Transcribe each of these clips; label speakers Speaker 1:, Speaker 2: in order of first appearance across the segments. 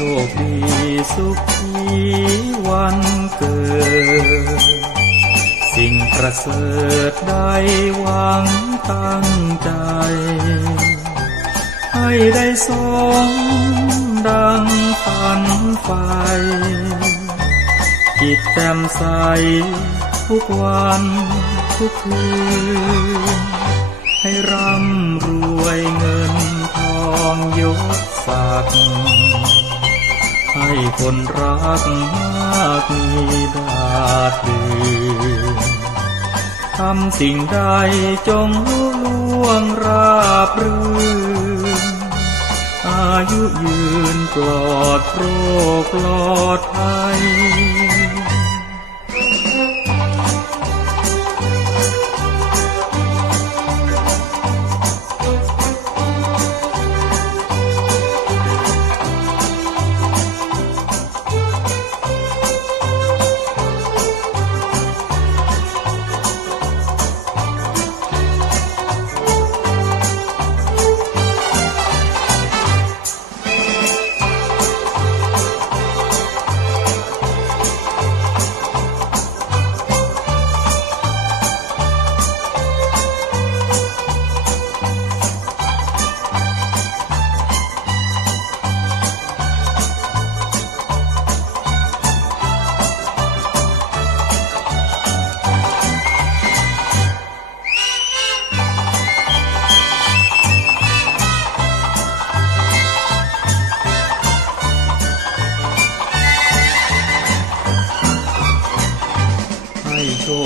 Speaker 1: คดีสุขีวันเกิด สิ่งประเสริฐได้หวังตั้งใจ ให้ได้สมดังฝันไฟจิตแจ่มใสทุกวันทุกคืน คนรักมากมีดาดดืนทำสิ่งใดจงลุล่วงราบรื่นอายุยืนปลอดโรคปลอดภัย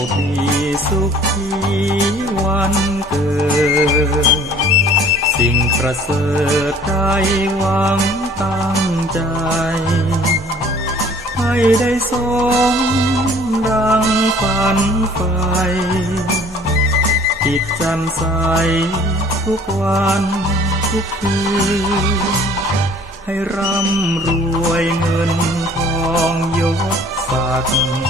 Speaker 1: โชคดีสุขีวันเกิด สิ่งประเสริฐได้หวังตั้งใจ ให้ได้สมดังฝันไฟจิตแจ่มใสทุกวันทุกคืนให้ร่ำรวยเงินทองยศศักดิ์